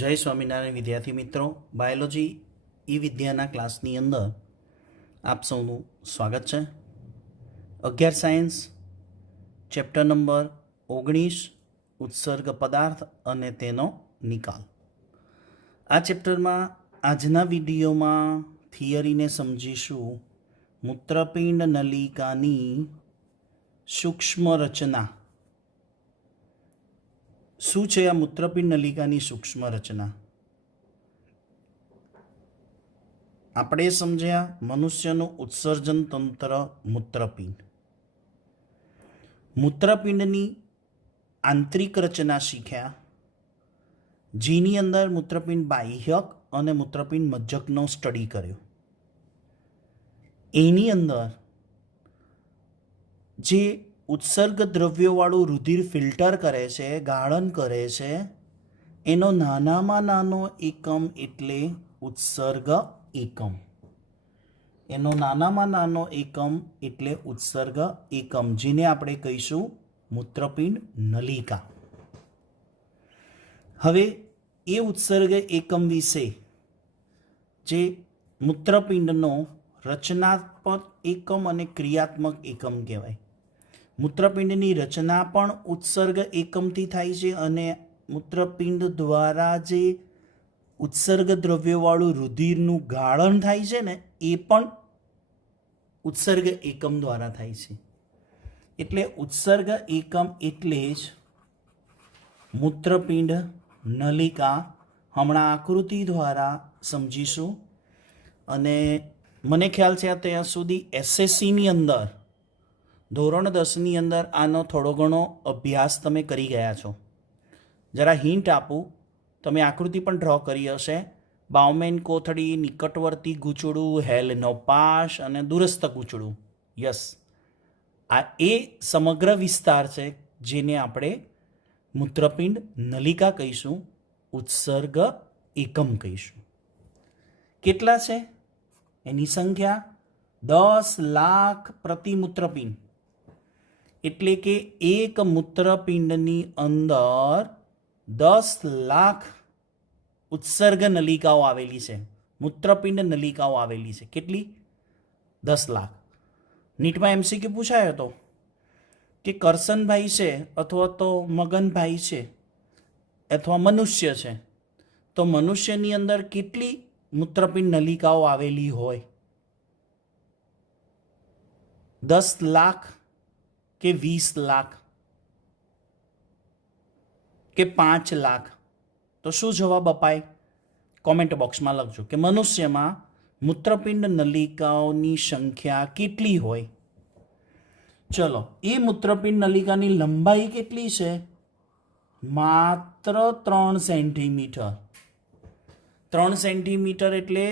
જય સ્વામિનારાયણ વિદ્યાર્થી મિત્રો, બાયોલોજી ઈ વિદ્યાના ક્લાસની અંદર આપ સૌનું સ્વાગત છે. 11 સાયન્સ ચેપ્ટર નંબર 19 ઉત્સર્ગ પદાર્થ અને તેનો નિકાલ. આ ચેપ્ટરમાં આજના વિડીયોમાં થિયરીને સમજીશું. મૂત્રપિંડ નલિકાની સૂક્ષ્મ રચના. શું છે આ મૂત્રપિંડ નલિકાની સૂક્ષ્મ રચના? આપણે સમજ્યા મનુષ્યનું ઉત્સર્જન તંત્ર મૂત્રપિંડ. મૂત્રપિંડની આંતરિક રચના શીખ્યા, જેની અંદર મૂત્રપિંડ બાહ્યક અને મૂત્રપિંડ મજ્જકનો સ્ટડી કર્યો. એની અંદર જે ઉત્સર્ગ દ્રવ્યોવાળું રુધિર ફિલ્ટર કરે છે, ગાળન કરે છે, એનો નાનામાં નાનો એકમ એટલે ઉત્સર્ગ એકમ. એનો નાનામાં નાનો એકમ એટલે ઉત્સર્ગ એકમ, જેને આપણે કહીશું મૂત્રપિંડ નલિકા. હવે એ ઉત્સર્ગ એકમ વિશે, જે મૂત્રપિંડનો રચનાત્મક એકમ અને ક્રિયાત્મક એકમ કહેવાય. મૂત્રપિંડની રચના પણ ઉત્સર્ગ એકમથી થાય છે અને મૂત્રપિંડ દ્વારા જે ઉત્સર્ગ દ્રવ્યવાળું રુધિરનું ગાળણ થાય છે ને, એ પણ ઉત્સર્ગ એકમ દ્વારા થાય છે. એટલે ઉત્સર્ગ એકમ એટલે જ મૂત્રપિંડ નલિકા. હમણાં આકૃતિ દ્વારા સમજીશું. અને મને ખ્યાલ છે ત્યાં સુધી એસએસસીની અંદર ધોરણ 10ની અંદર આનો થોડો ઘણો અભ્યાસ તમે કરી ગયા છો. જરા હિન્ટ આપું, તમે આકૃતિ પણ ડ્રો કરી હશે. બાઉમેન કોથળી, નિકટવર્તી ગૂંચળું, હેલનો પાશ અને દૂરસ્થ ગૂંચળું. યસ, આ એ સમગ્ર વિસ્તાર છે જેને આપણે મૂત્રપિંડ નલિકા કહીશું, ઉત્સર્ગ એકમ કહીશું. કેટલા છે એની સંખ્યા? 10 લાખ પ્રતિ મૂત્રપિંડ. એટલે કે એક મૂત્રપિંડની અંદર 10 લાખ ઉત્સર્ગ નલિકાઓ આવેલી છે, મૂત્રપિંડ નલિકાઓ આવેલી છે. કેટલી? 10 લાખ. નીટમાં એમસીક્યુ પૂછાયો હતો કે કરશનભાઈ છે અથવા તો મગનભાઈ છે અથવા મનુષ્ય છે, તો મનુષ્યની અંદર કેટલી મૂત્રપિંડ નલિકાઓ આવેલી હોય? 10 લાખ કે 20 લાખ કે 5 લાખ? તો શું જવાબ અપાય? કોમેન્ટ બોક્સમાં લખજો કે મનુષ્યમાં મૂત્રપિંડ નલિકાઓની સંખ્યા કેટલી હોય. ચલો, એ મૂત્રપિંડ નલિકાની લંબાઈ કેટલી છે? માત્ર 3 સેન્ટીમીટર. 3 સેન્ટીમીટર એટલે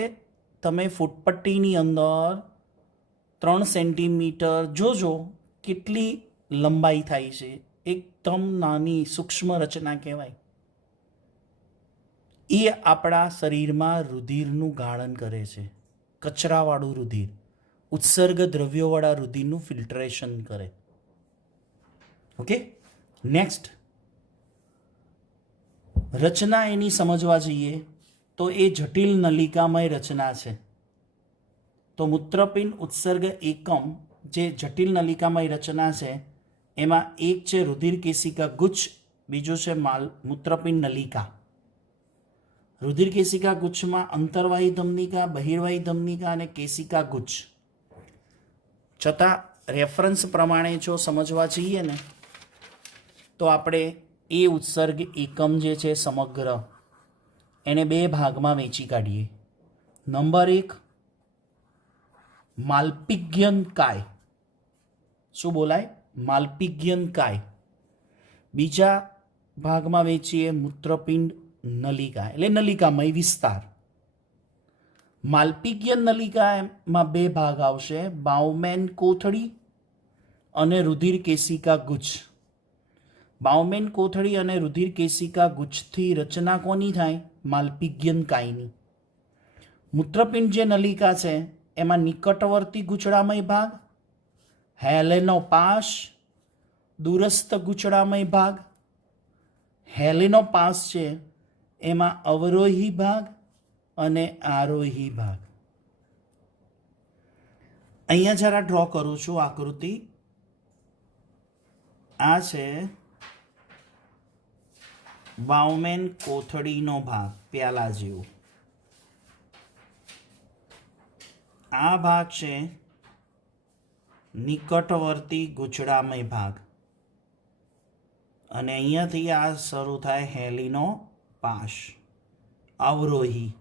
તમે ફૂટપટ્ટીની અંદર 3 સેન્ટીમીટર જોજો કેટલી લંબાઈ થાય છે. એકદમ નાની સૂક્ષ્મ રચના કહેવાય. એ આપણા શરીરમાં રુધિરનું ગાળન કરે છે, કચરાવાળું રુધિર, ઉત્સર્ગ દ્રવ્યોવાળા રુધિરનું ફિલ્ટરેશન કરે. ઓકે, નેક્સ્ટ રચના એની સમજવા જઈએ તો એ જટિલ નલિકામય રચના છે. તો મૂત્રપિંડ ઉત્સર્ગ એકમ જે જટિલ નલિકામય રચના છે, એમાં એક છે રુધિર કેશિકા ગુચ્છ, બીજું છે મૂત્રપિંડ નલિકા. રુધિર કેશિકા ગુચ્છમાં અંતર્વાહી ધમનિકા, બહિર્વાહી ધમનિકા અને કેશિકા ગુચ્છ. છતાં રેફરન્સ પ્રમાણે જો સમજવા જઈએ ને, તો આપણે એ ઉત્સર્ગ એકમ જે છે સમગ્ર, એને 2 ભાગમાં વેચી કાઢીએ. નંબર 1 માલ્પિઘ્યન કાય. શું બોલાય? માલ્પિઘ્યન કાય. બીજા ભાગમાં વેચીએ મૂત્રપિંડ નલિકા, એટલે નલિકામય વિસ્તાર. માલ્પિઘ્યન નલિકામાં 2 ભાગ આવશે, બાઉમેન કોથળી અને રુધિર કેશિકા ગુચ્છ. બાઉમેન કોથળી અને રુધિર કેશિકા ગુચ્છથી રચના કોની થાય? માલ્પિઘ્યન કાયની. મૂત્રપિંડ જે નલિકા છે એમાં નિકટવર્તી ગૂંચળામય ભાગ, હેલેનો પાશ, દૂરસ્થ ગૂંચળામય ભાગ, હેલીનો પાસ છે એમાં અવરોહી ભાગ અને આરોહી ભાગ. અહીંયા જરા ડ્રો કરું છું આકૃતિ. આ છે બાઉમેન કોથળીનો ભાગ, પ્યાલા જેવો. આ ભાગ છે નિકટવર્તી ગૂંચળામય ભાગ, અને અહીંયાથી આ શરૂ થાય હેલીનો પાશ, અવરોહી.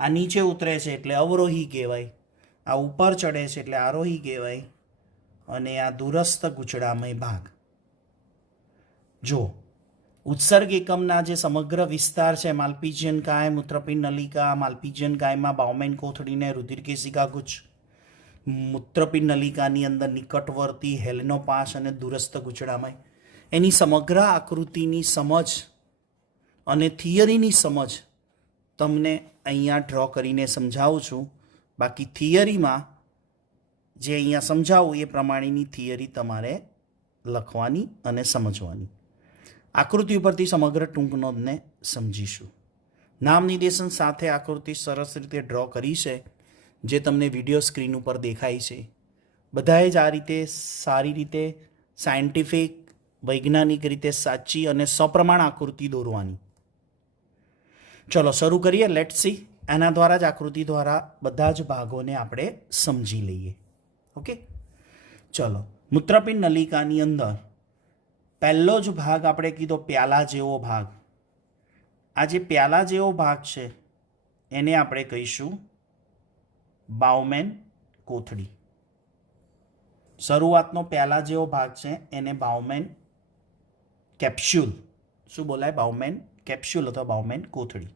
આ નીચે ઉતરે છે એટલે અવરોહી કહેવાય, આ ઉપર ચડે છે એટલે આરોહી કહેવાય, અને આ દૂરસ્થ ગૂંચળામય ભાગ. જો ઉત્સર્ગ એકમના જે સમગ્ર વિસ્તાર છે, માલ્પીજિયન કાય, મૂત્રપિંડ નલિકા, માલ્પીજિયન કાયમાં બાઉમેન કોથળીને રુધિરકેશિકા ગુચ્છ, મૂત્રપિંડ નલિકાની અંદર નિકટવર્તી હેલિનોપાસ અને દૂરસ્થ ગૂંચળામય, એની સમગ્ર આકૃતિની સમજ અને થિયરીની સમજ તમને અહીંયા ડ્રો કરીને સમજાવું છું. બાકી થિયરીમાં જે અહીંયા સમજાવું એ પ્રમાણેની થિયરી તમારે લખવાની અને સમજવાની. આકૃતિ ઉપરથી સમગ્ર ટૂંક નોંધને સમજીશું. નામ નિર્દેશન સાથે આકૃતિ સરસ રીતે ડ્રો કરી છે, જે તમને વિડીયો સ્ક્રીન ઉપર દેખાય છે. બધાએ જ આ રીતે સારી રીતે સાયન્ટિફિક, વૈજ્ઞાનિક રીતે સાચી અને સપ્રમાણ આકૃતિ દોરવાની. ચલો શરૂ કરીએ. Let see. એના દ્વારા જ આકૃતિ દ્વારા બધા જ ભાગોને આપણે સમજી લઈએ. ઓકે, ચલો. મૂત્રપિંડ નલિકાની અંદર પહેલો જ ભાગ આપણે કીધો પ્યાલા જેવો ભાગ. આ જે પ્યાલા જેવો ભાગ છે એને આપણે કહીશું બાઉમેન કોથળી. શરૂઆતનો પ્યાલા જેવો ભાગ છે એને બાઉમેન કેપ્સ્યુલ, શું બોલાય, બાઉમેન કેપ્સ્યુલ અથવા બાઉમેન કોથળી.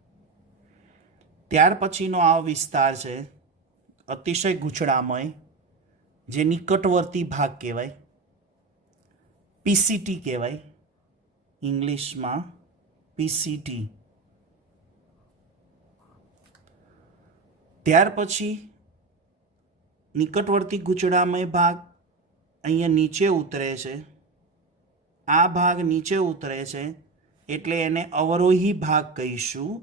ત્યાર પછીનો આ વિસ્તાર છે અતિશય ગૂંચળામય, જે નિકટવર્તી ભાગ કહેવાય, પીસીટી કહેવાય ઇંગ્લિશમાં, પીસીટી. ત્યાર પછી નિકટવર્તી ગૂંચળામય ભાગ અહીંયા નીચે ઉતરે છે. આ ભાગ નીચે ઉતરે છે એટલે એને અવરોહી ભાગ કહીશું,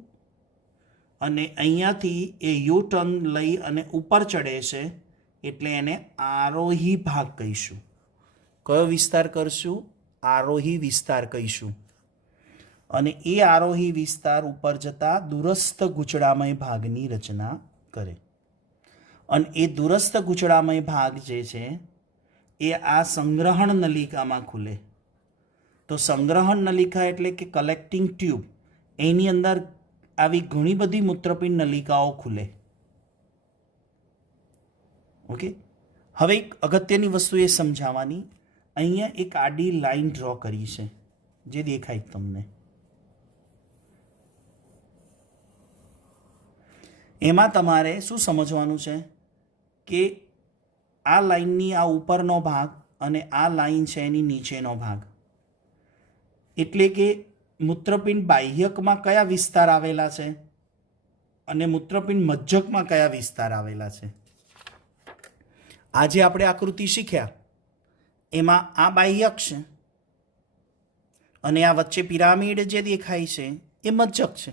અને અહીંયાથી એ યુ ટર્ન લઈ અને ઉપર ચડે છે એટલે એને આરોહી ભાગ કહીશું. કયો વિસ્તાર કરશું? આરોહી વિસ્તાર કહીશું. અને એ આરોહી વિસ્તાર ઉપર જતા દૂરસ્થ ગૂંચળામય ભાગની રચના કરે. અને એ દૂરસ્થ ગૂંચળામય ભાગ જે છે એ આ સંગ્રહણ નલિકામાં ખુલે. તો સંગ્રહણ નલિકા એટલે કે કલેક્ટિંગ ટ્યુબ, એની અંદર આવી ઘણી બધી મૂત્રપિંડ નલિકાઓ ખુલે. ઓકે, હવે એક અગત્યની વસ્તુ એ સમજાવવાની, અહીંયા એક આડી લાઈન ડ્રો કરી છે જે દેખાય તમને. એમાં તમારે શું સમજવાનું છે કે આ લાઈનની આ ઉપરનો ભાગ અને આ લાઈન છે એની નીચેનો ભાગ. એટલે કે મૂત્રપિંડ બાહ્યકમાં કયા વિસ્તાર આવેલા છે અને મૂત્રપિંડ મજ્જકમાં કયા વિસ્તાર આવેલા છે. આજે આપણે આકૃતિ શીખ્યા એમાં આ બાહ્યક છે અને આ વચ્ચે પિરામિડ જે દેખાય છે એ મજ્જક છે.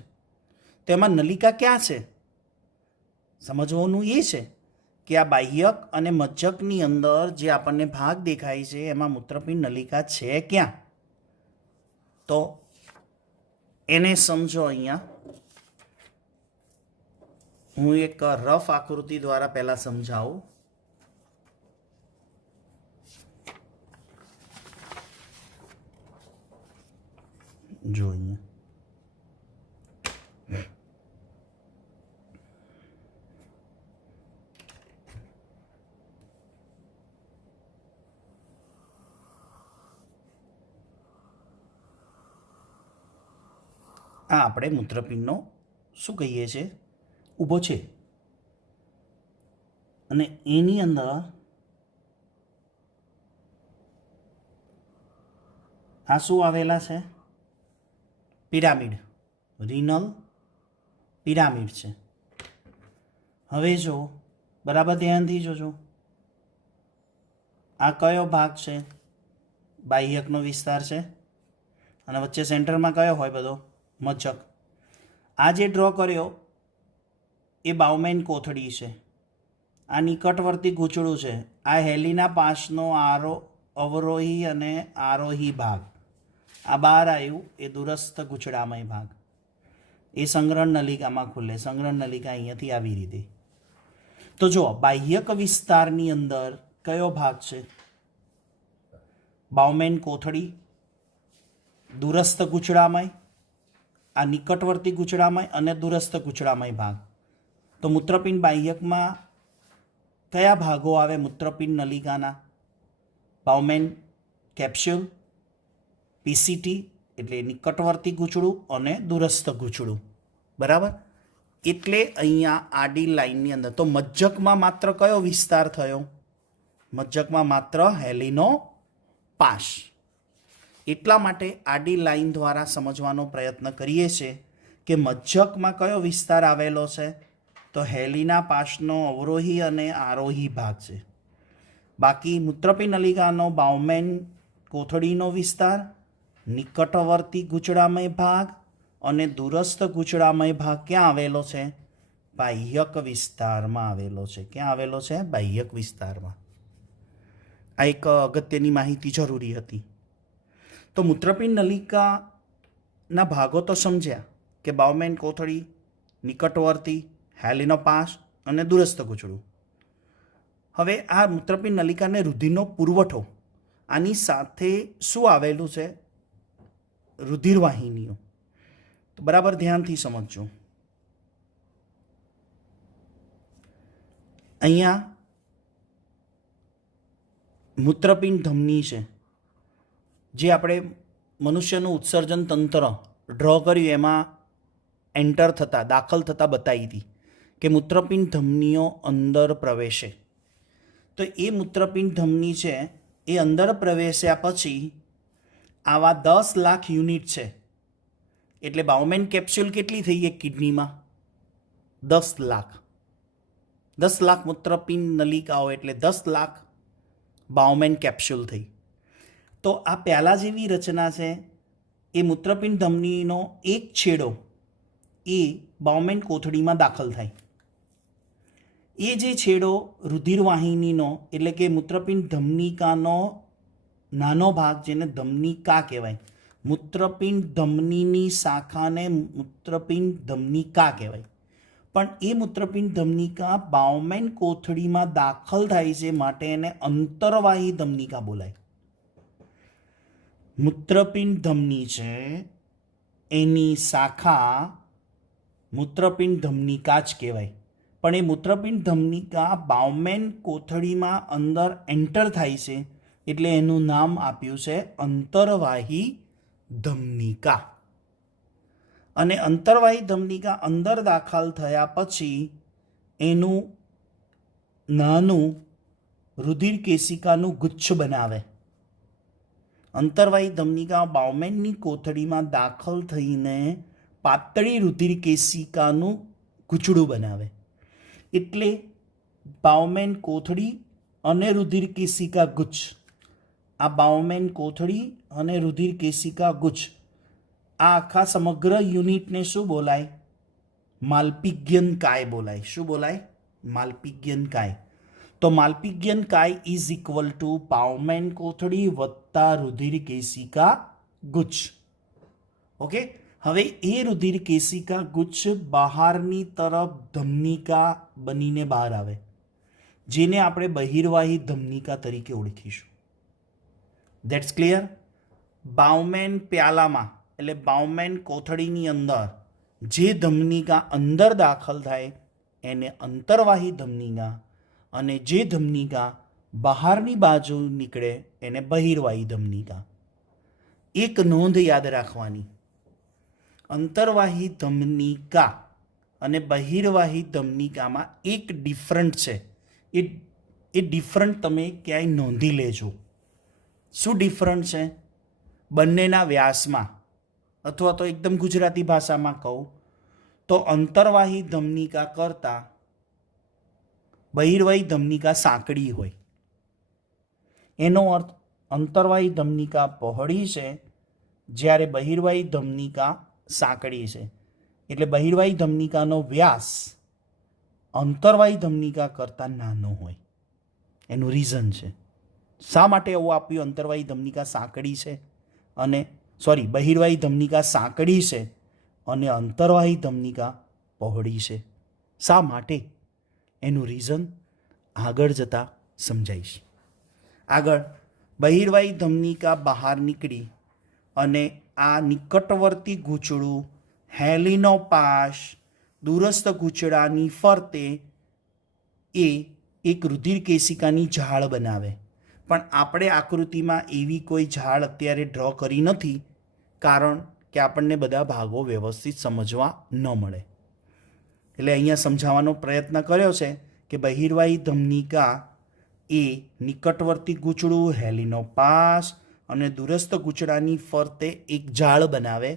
તેમાં નલિકા ક્યાં છે? સમજવાનું એ છે કે આ બાહ્યક અને મજ્જકની અંદર જે આપણને ભાગ દેખાય છે એમાં મૂત્રપિંડ નલિકા છે ક્યાં? તો એને સમજો. અહીંયા હું એક રફ આકૃતિ દ્વારા પહેલા સમજાવું. જો અહીંયા આ આપણે મૂત્રપિંડનો શું કહીએ છીએ, ઊભો છે, અને એની અંદર આ શું આવેલા છે? પિરામિડ, રિનલ પિરામિડ છે. હવે જો બરાબર ધ્યાનથી જોજો, આ કયો ભાગ છે? બાહ્યકનો વિસ્તાર છે. અને વચ્ચે સેન્ટરમાં કયો હોય બધો? મચ્છક. આ જે ડ્રો કર્યો એ બાઉમેન કોથળી છે, આ નિકટવર્તી ગૂંચળું છે, આ હેલીના પાસનો અવરોહી અને આરોહી ભાગ, આ બહાર આવ્યું એ દૂરસ્થ ગૂંચળામય ભાગ, એ સંગ્રહણ નલિકામાં ખુલે. સંગ્રહણ નલિકા અહીંયાથી આવી રીતે. તો જો બાહ્યક વિસ્તારની અંદર કયો ભાગ છે? બાઉમેન કોથળી, દૂરસ્થ ગૂંચળામય, આ નિકટવર્તી ગૂંચળામય અને દૂરસ્થ ગૂંચળામય ભાગ. તો મૂત્રપિંડ બાહ્યકમાં કયા ભાગો આવે મૂત્રપિંડ નલિકાના? બાઉમેન કેપ્સ્યુલ, પીસીટી એટલે નિકટવર્તી ગૂંચળું અને દૂરસ્થ ગૂંચળું. બરાબર? એટલે અહીંયા આડી લાઈનની અંદર તો મજ્જકમાં માત્ર કયો વિસ્તાર થયો? મજ્જકમાં માત્ર હેલીનો પાસ. એટલા માટે આડી લાઈન દ્વારા સમજવાનો પ્રયત્ન કરીએ છીએ કે મજ્જકમાં કયો વિસ્તાર આવેલો છે? તો હેલીના પાસનો અવરોહી અને આરોહી ભાગ છે. બાકી મૂત્રપિંડ નલિકાનો બાઉમેન કોથળીનો વિસ્તાર, નિકટવર્તી ગૂંચળામય ભાગ અને દૂરસ્થ ગૂંચળામય ભાગ ક્યાં આવેલો છે? બાહ્યક વિસ્તારમાં આવેલો છે. ક્યાં આવેલો છે? બાહ્યક વિસ્તારમાં. આ એક અગત્યની માહિતી જરૂરી હતી. તો મૂત્રપિંડ નલિકાના ભાગો તો સમજ્યા કે બાઉમેન કોથળી, નિકટવર્તી, હેલીનો પાસ અને દૂરસ્થ ગૂંચળું. હવે આ મૂત્રપિંડ નલિકાને રુધિરનો પુરવઠો, આની સાથે શું આવેલું છે? રુધિરવાહિનીઓ. તો બરાબર ધ્યાનથી સમજજો. અહીંયા મૂત્રપિંડ ધમની છે, જે આપણે મનુષ્યનું ઉત્સર્જન તંત્ર ડ્રો કર્યું એમાં એન્ટર થતાં, દાખલ થતાં બતાવી હતી કે મૂત્રપિંડ ધમનીઓ અંદર પ્રવેશે. તો એ મૂત્રપિંડ ધમની છે એ અંદર પ્રવેશ્યા પછી આવા 10 લાખ યુનિટ છે. એટલે બાઉમેન કેપ્સ્યુલ કેટલી થઈ એક કિડનીમાં? 10 લાખ. 10 લાખ મૂત્રપિંડ નલિકાઓ એટલે 10 લાખ બાઉમેન કેપ્સ્યુલ થઈ. તો આ પહેલાં જેવી રચના છે એ મૂત્રપિંડ ધમનીનો એક છેડો એ બાઉમેન કોથળીમાં દાખલ થાય. એ જે છેડો રુધિરવાહિનીનો એટલે કે મૂત્રપિંડ ધમનિકાનો નાનો ભાગ, જેને ધમનિકા કહેવાય, મૂત્રપિંડ ધમનીની શાખાને મૂત્રપિંડ ધમનિકા કહેવાય. પણ એ મૂત્રપિંડ ધમનિકા બાઉમેન કોથળીમાં દાખલ થાય છે માટે એને અંતરવાહી ધમનિકા બોલાય. મૂત્રપિંડ ધમની છે એની શાખા મૂત્રપિંડ ધમનિકા જ કહેવાય. પણ એ મૂત્રપિંડ ધમનિકા બાઉમેન કોથળીમાં અંદર એન્ટર થાય છે એટલે એનું નામ આપ્યું છે અંતરવાહી ધમનિકા. અને અંતરવાહી ધમનિકા અંદર દાખલ થયા પછી એનું નાનું રુધિર કેશિકાનું ગુચ્છ બનાવે. અંતરવાહી ધમનિકા બાઉમેનની કોથળીમાં દાખલ થઈને પાતળી રુધિર કેશિકાનું ગૂંચળું બનાવે. એટલે બાઉમેન કોથળી અને રુધિર કેશિકા ગુચ્છ, આ બાઉમેન કોથળી અને રુધિર કેશિકા ગુચ્છ, આ આખા સમગ્ર યુનિટને શું બોલાય? માલ્પિગિયન કાય બોલાય. શું બોલાય? માલ્પિગિયન કાય. તો માલ્પિગિયન કાય ઇઝ ઇક્વલ ટુ બાઉમેન કોથળી વત્તા રુધિર કેશિકા ગુચ્છ. ઓકે. હવે એ રુધિર કેશિકા ગુચ્છ બહારની તરફ ધમનિકા બનીને બહાર આવે, જેને આપણે બહિર્વાહી ધમનિકા તરીકે ઓળખીશું. That's clear? બાઉમેન પ્યાલામાં એટલે બાઉમેન કોથળીની અંદર જે ધમનિકા અંદર દાખલ થાય એને અંતરવાહી ધમનિકા, અને જે ધમનિકા બહારની બાજુ નીકળે એને બહિર્વાહી ધમનિકા. એક નોંધ યાદ રાખવાની, અંતરવાહી ધમનિકા અને બહિર્વાહી ધમનિકામાં એક ડિફરન્ટ છે. એ ડિફરન્ટ તમે ક્યાંય નોંધી લેજો. શું ડિફરન્ટ છે? બંનેના વ્યાસમાં, અથવા તો એકદમ ગુજરાતી ભાષામાં કહું તો અંતરવાહી ધમનિકા કરતાં બહિર્વાહી ધમનિકા સાંકડી હોય. એનો અર્થ અંતરવાહી ધમનિકા પહોળી છે જ્યારે બહિર્વાહી ધમનિકા સાંકડી છે. એટલે બહિર્વાહી ધમનિકાનો વ્યાસ અંતર્વાહી ધમનિકા કરતાં નાનો હોય. એનું રીઝન છે. શા માટે એવું આપ્યું? અંતર્વાહી ધમનિકા સાંકડી છે અને બહિર્વાહી ધમનિકા સાંકડી છે અને અંતર્વાહી ધમનિકા પહોળી છે. શા માટે? એનું રીઝન આગળ જતાં સમજાઈશ. આગળ બહિર્વાહી ધમનિકા બહાર નીકળી અને આ નિકટવર્તી ગૂંચળું હેલિનોપાસ દૂરસ્થ ગૂંચળાની ફરતે એ એક રુધિર કેશિકાની ઝાડ બનાવે. પણ આપણે આકૃતિમાં એવી કોઈ ઝાડ અત્યારે ડ્રો કરી નથી, કારણ કે આપણને બધા ભાગો વ્યવસ્થિત સમજવા ન મળે. એટલે અહીંયા સમજાવવાનો પ્રયત્ન કર્યો છે કે બહિર્વાહી ધમનિકા એ નિકટવર્તી ગૂંચળું હેલિનોપાસ અને દૂરસ્થ ગૂંચળાની ફરતે એક ઝાડ બનાવે.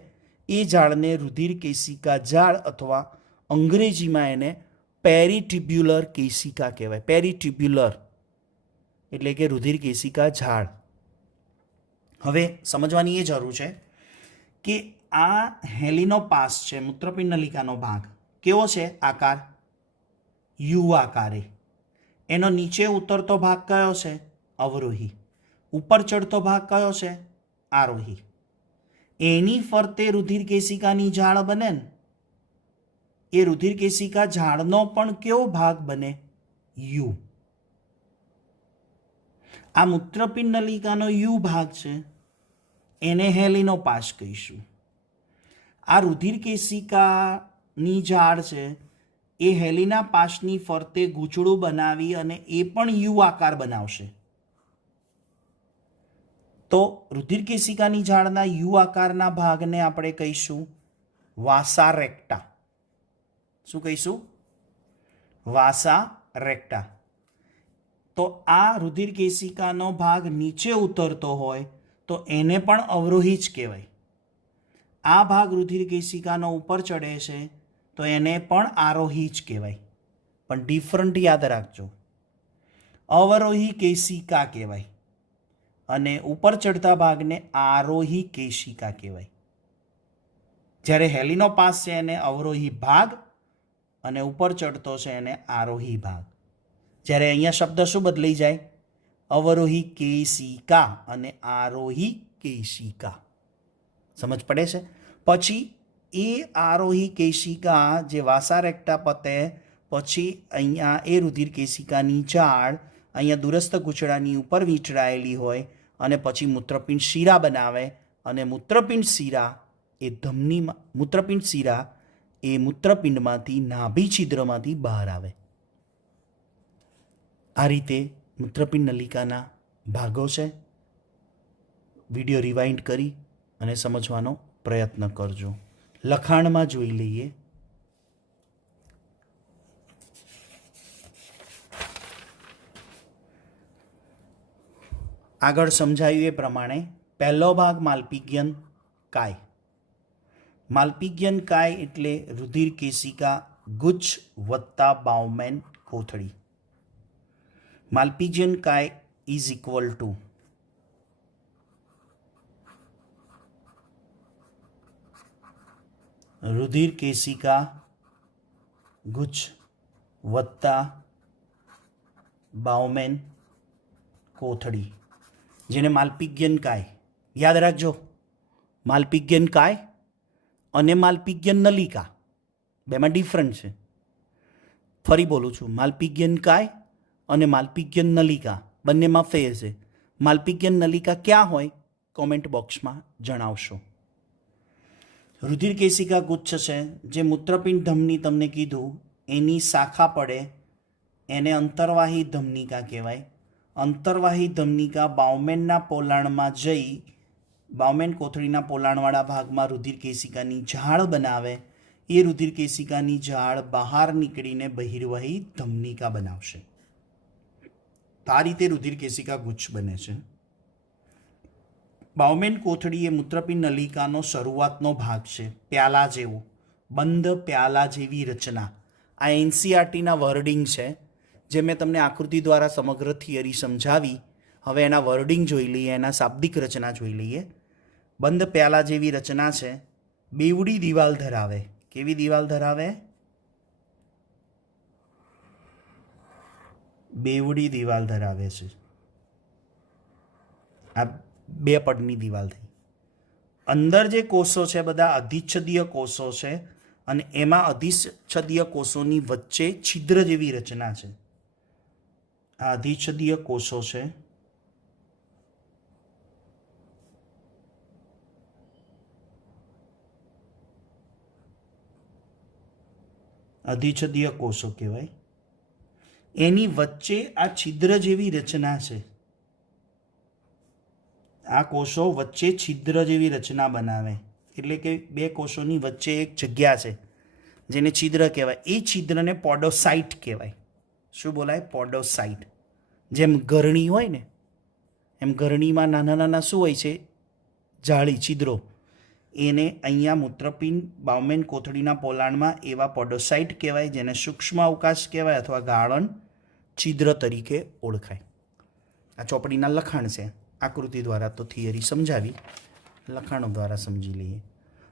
એ ઝાડને રુધિર કેશિકા ઝાડ અથવા અંગ્રેજીમાં એને પેરીટ્યુબ્યુલર કેશિકા કહેવાય. પેરીટ્યુબ્યુલર એટલે કે રુધિર કેશિકા ઝાડ. હવે સમજવાની એ જરૂર છે કે આ હેલિનોપાસ છે, મૂત્રપિંડ નલિકાનો ભાગ કેવો છે? આકાર યુ આકારે. એનો નીચે ઉતરતો ભાગ કયો છે? અવરોહી. ઉપર ચડતો ભાગ કયો છે? આરોહી. એની ફરતે રુધિર કેશિકાની ઝાડ બને ને, એ રુધિર કેશિકા ઝાડનો પણ કેવો ભાગ બને? યુ. આ મૂત્રપિંડ નલિકાનો યુ ભાગ છે, એને હેલિનોપાસ કહીશું. આ રુધિર કેશિકાની ઝાડ છે, એ હેલિના પાસની ફરતે ગૂંચળું બનાવી અને એ પણ યુ આકાર બનાવશે. તો રુધિર કેશિકાની ઝાડના યુ આકારના ભાગને આપણે કહીશું વાસા રેક્ટા. શું કહીશું? વાસા રેક્ટા. તો આ રુધિર કેશિકાનો ભાગ નીચે ઉતરતો હોય તો એને પણ અવરોહી જ કહેવાય. આ ભાગ રુધિર કેશિકાનો ઉપર ચડે છે તો એને પણ આરોહી જ કહેવાય. પણ ડિફરન્ટ યાદ રાખજો. અવરોહી કેશિકા કહેવાય અને ઉપર ચડતા ભાગને આરોહી કેશિકા કહેવાય. જ્યારે હેલિનોપાસ છે એને અવરોહી ભાગ અને ઉપર ચડતો છે એને આરોહી ભાગ. જ્યારે અહીંયા શબ્દ શું બદલાઈ જાય? અવરોહી કેશિકા અને આરોહી કેશિકા. સમજ પડે છે? પછી એ આરોહી કેશિકા જે વાસા રેક્ટા પતે પછી અહીંયા એ રુધિર કેશિકાની ઝાડ અહીંયા દૂરસ્થ ગૂંચળાની ઉપર વીંટળાયેલી હોય અને પછી મૂત્રપિંડ શિરા બનાવે અને મૂત્રપિંડ શિરા એ મૂત્રપિંડમાંથી નાભી છિદ્રમાંથી બહાર આવે. આ રીતે મૂત્રપિંડ નલિકાના ભાગો છે. વિડીયો રિવાઇન્ડ કરી અને સમજવાનો પ્રયત્ન કરજો. લખાણમાં જોઈ લઈએ. આગળ સમજાયું એ પ્રમાણે પહેલો ભાગ માલ્પિગિયન કાય. માલ્પિગિયન કાય એટલે રુધિર કેશિકા ગુચ્છ વત્તા બાઉમેન કોથળી. માલ્પિજિયન કાય ઇઝ ઇક્વલ ટુ રુધિર કેશિકા ગુચ્છ વત્તા બાઉમેન કોથળી, જેને માલ્પિગિયન કાય યાદ રાખજો. માલ્પિગિયન કાય અને માલ્પિગિયન નલિકા બેમાં ડિફરન્ટ છે. ફરી બોલું છું, માલ્પિગિયન કાય અને માલ્પિગિયન નલિકા બંનેમાં ફેર છે. માલ્પિગિયન નલિકા ક્યાં હોય? કોમેન્ટ બોક્સમાં જણાવશો. રુધિર કેશિકા ગુચ્છ છે જે મૂત્રપિંડ ધમની તમને કીધું એની શાખા પડે એને અંતર્વાહી ધમનિકા કહેવાય. અંતર્વાહી ધમનિકા બાઉમેનના પોલાણમાં જઈ બાઉમેન કોથળીના પોલાણવાળા ભાગમાં રુધિર કેશિકાની ઝાડ બનાવે. એ રુધિર કેશિકાની ઝાડ બહાર નીકળીને બહિર્વાહી ધમનિકા બનાવશે. આ રીતે રુધિર કેશિકા ગુચ્છ બને છે. બાઉમેન કોથળી એ મૂત્રપિંડ નલિકાનો શરૂઆતનો ભાગ છે. પ્યાલા જેવો, બંધ પ્યાલા જેવી રચના. આ એનસીઆરટીના વર્ડિંગ છે જે મેં તમને આકૃતિ દ્વારા સમગ્ર થિયરી સમજાવી. હવે એના વર્ડિંગ જોઈ લઈએ, એના શાબ્દિક રચના જોઈ લઈએ. બંધ પ્યાલા જેવી રચના છે, બેવડી દિવાલ ધરાવે. કેવી દિવાલ ધરાવે? બેવડી દિવાલ ધરાવે છે. આ બે પડની દિવાલ થઈ. અંદર જે કોષો છે બધા અધિચ્છદીય કોષો છે અને એમાં અધિચ્છદીય કોષોની વચ્ચે છિદ્ર જેવી રચના છે. આ અધિચ્છદીય કોષો છે. અધિચ્છદીય કોષો કહેવાય. એની વચ્ચે આ છિદ્ર જેવી રચના છે. આ કોષો વચ્ચે છિદ્ર જેવી રચના બનાવે, એટલે કે બે કોષોની વચ્ચે એક જગ્યા છે જેને છિદ્ર કહેવાય. એ છિદ્રને પોડોસાઇટ કહેવાય. શું બોલાય? પોડોસાઇટ. જેમ ગરણી હોય ને, એમ ગરણીમાં નાના નાના શું હોય છે? જાળી, છિદ્રો. એને અહીંયા મૂત્રપિંડ બાઉમેન કોથળીના પોલાણમાં એવા પોડોસાઇટ કહેવાય, જેને સૂક્ષ્મ અવકાશ કહેવાય અથવા ગાળણ છિદ્ર તરીકે ઓળખાય. આ ચોપડીના લખાણ છે. આકૃતિ દ્વારા તો થિયરી સમજાવી, લખાણો દ્વારા સમજી લઈએ.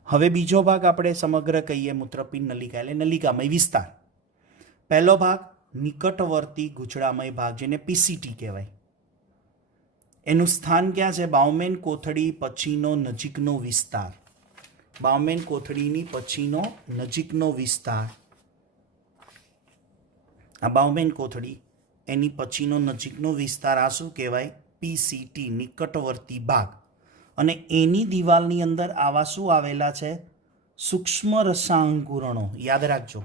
હવે બીજો ભાગ આપણે સમગ્ર કહીએ મૂત્રપિંડ નલિકા એટલે નલિકામય વિસ્તાર. પહેલો ભાગ નિકટવર્તી ગૂંચળામય ભાગ, જેને પીસીટી કહેવાય. એનું સ્થાન ક્યાં છે? બાઉમેન કોથળી પછીનો નજીકનો વિસ્તાર. બાઉમેન કોથળીની પછીનો નજીકનો વિસ્તાર. આ બાઉમેન કોથળી એની પછીનો નજીકનો વિસ્તાર આ શું કહેવાય? પીસીટી, નિકટવર્તી ભાગ. અને એની દિવાલની અંદર આવા શું આવેલા છે? સૂક્ષ્મ રસાંકુરણો. યાદ રાખજો.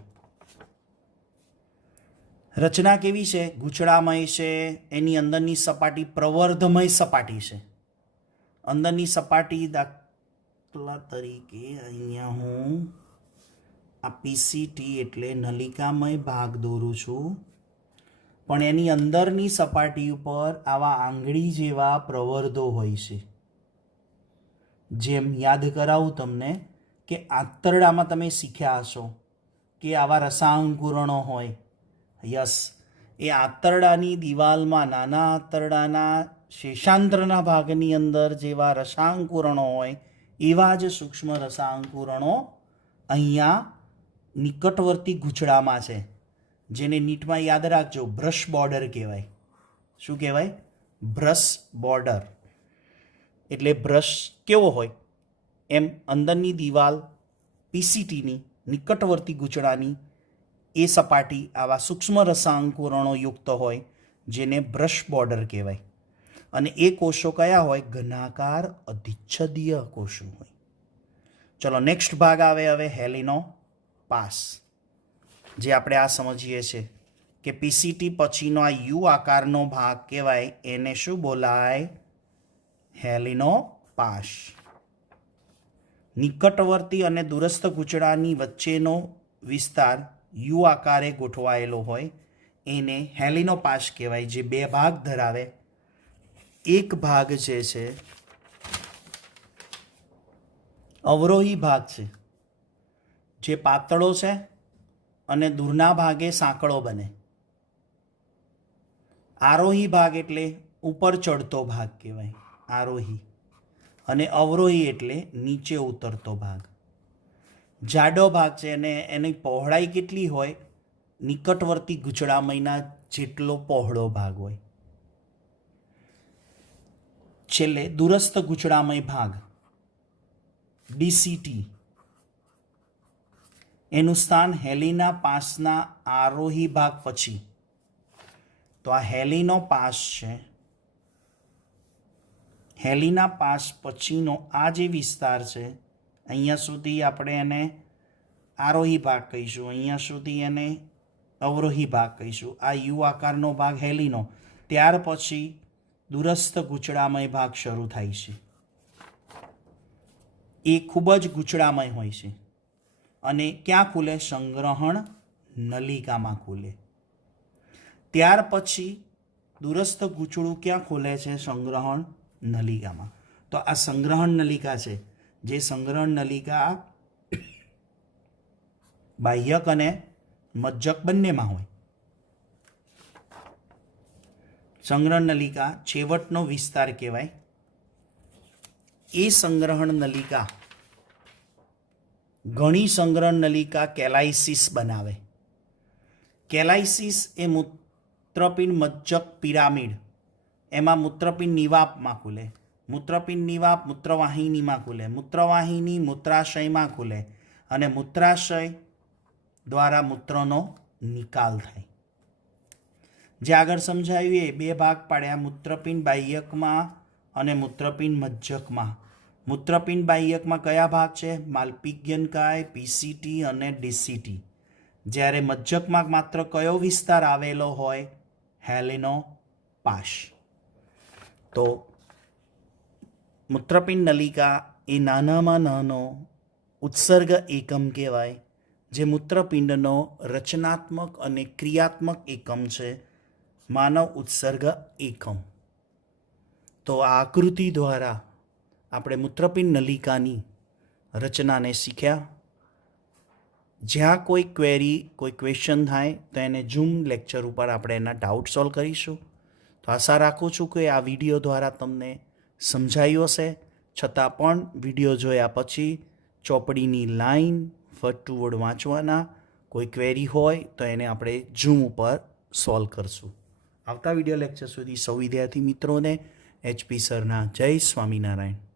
રચના કેવી છે? ગૂંચળામય છે. એની અંદરની સપાટી પ્રવર્ધમય સપાટી છે. અંદરની સપાટી દાખલા તરીકે અહીંયા હું આ પીસીટી એટલે નલિકામય ભાગ દોરું છું, પણ એની અંદરની સપાટી ઉપર આવા આંગળી જેવા પ્રવર્ધો હોય છે. જેમ યાદ કરાવું તમને કે આંતરડામાં તમે શીખ્યા હશો કે આવા રસાંકુરણો હોય. યસ, એ આંતરડાની દિવાલમાં નાના આંતરડાના શેષાંતરના ભાગની અંદર જેવા રસાંકુરણો હોય એવા જ સૂક્ષ્મ રસાંકુરણો અહીંયા નિકટવર્તી ગૂંચળામાં છે, જેને નીટમાં યાદ રાખજો બ્રશ બોર્ડર કહેવાય. શું કહેવાય? Brush border. એટલે બ્રશ કેવો હોય એમ અંદરની દિવાલ પીસીટીની નિકટવર્તી ગૂંચળાની એ સપાટી આવા સૂક્ષ્મ રસાંકુરણો યુક્ત હોય, જેને બ્રશ બોર્ડર કહેવાય. અને એ કોષો કયા હોય? ઘનાકાર અધિચ્છદીય કોષો હોય. ચલો નેક્સ્ટ ભાગ આવે હવે હેલિનો પાસ, જે આપણે આ સમજીએ છીએ કે પીસીટી પછીનો આ યુ આકારનો ભાગ કહેવાય. એને શું બોલાય? હેલિનો પાસ. નિકટવર્તી અને દૂરસ્થ ગૂંચળાની વચ્ચેનો વિસ્તાર યુ આકારે ગોઠવાયેલો હોય એને હેલિનો પાસ કહેવાય, જે બે ભાગ ધરાવે. એક ભાગ જે છે અવરોહી ભાગ છે, જે પાતળો છે અને દૂરના ભાગે સાંકળો બને. આરોહી ભાગ એટલે ઉપર ચડતો ભાગ કહેવાય, આરોહી. અને અવરોહી એટલે નીચે ઉતરતો ભાગ. જાડો ભાગ છે અને એની પહોળાઈ કેટલી હોય? નિકટવર્તી ગૂંચળામયના જેટલો પહોળો ભાગ હોય. છેલ્લે દૂરસ્થ ગૂંચળામય ભાગ ડીસીટી, એનું સ્થાન હેલિના પાસના આરોહી ભાગ પછી. તો આ હેલિનો પાસ છે. હેલિના પાસ પછીનો આ જે વિસ્તાર છે, અહીંયા સુધી આપણે એને આરોહી ભાગ કહીશું, અહીંયા સુધી એને અવરોહી ભાગ કહીશું. આ યુ આકારનો ભાગ હેલિનો. ત્યાર પછી દૂરસ્થ ગૂંચળામય ભાગ શરૂ થાય છે. એ ખૂબ જ ગૂંચળામય હોય છે અને ક્યાં ખુલે? સંગ્રહણ નલિકામાં ખુલે. ત્યાર પછી દૂરસ્થ ગૂંચળું ક્યાં ખુલે છે? સંગ્રહણ નલિકામાં. તો આ સંગ્રહણ નલિકા છે, જે સંગ્રહણ નલિકા બાહ્યક અને મજ્જક બંનેમાં હોય. સંગ્રહણ નલિકા છેવટનો વિસ્તાર કહેવાય. એ સંગ્રહણ નલિકા ઘણી સંગ્રહણ નલિકા કેલાઇસિસ બનાવે. કેલાઇસિસ એ મૂત્રપિંડ મજ્જક પિરામિડ, એમાં મૂત્રપિંડ નિવાપમાં ખુલે, મૂત્રપિંડ નિવાપ મૂત્રવાહિનીમાં ખુલે, મૂત્રવાહિની મૂત્રાશયમાં ખુલે અને મૂત્રાશય દ્વારા મૂત્રનો નિકાલ થાય. જે આગળ સમજાવ્યું એ બે ભાગ પાડ્યા, મૂત્રપિંડ બાહ્યકમાં અને મૂત્રપિંડ મજ્જકમાં. મૂત્રપિંડ બાહ્યકમાં કયા ભાગ છે? માલપિજ્જનકાય, પીસીટી અને ડીસીટી. જ્યારે મજ્જકમાં માત્ર કયો વિસ્તાર આવેલો હોય? હેલિનોપાશ. તો મૂત્રપિંડ નલિકા એ નાનામાં નાનો ઉત્સર્ગ એકમ કહેવાય, જે મૂત્રપિંડનો રચનાત્મક અને ક્રિયાત્મક એકમ છે, માનવ ઉત્સર્ગ એકમ. તો આ આકૃતિ દ્વારા આપણે મૂત્રપિંડ નલિકાની રચનાને શીખ્યા. જ્યાં કોઈ ક્વેરી, કોઈ ક્વેશ્ચન થાય તો એને ઝૂમ લેક્ચર ઉપર આપણે એના ડાઉટ સોલ્વ કરીશું. તો આશા રાખું છું કે આ વિડીયો દ્વારા તમને સમજાયું હશે. છતાં પણ વિડીયો જોયા પછી ચોપડીની લાઈન વર્ડ ટુ વર્ડ વાંચવાના. કોઈ ક્વેરી હોય તો એને આપણે ઝૂમ ઉપર સોલ્વ કરશું. આવતા વિડીયો લેક્ચર સુધી સૌ વિદ્યાર્થી મિત્રોને HP સરના જય સ્વામિનારાયણ.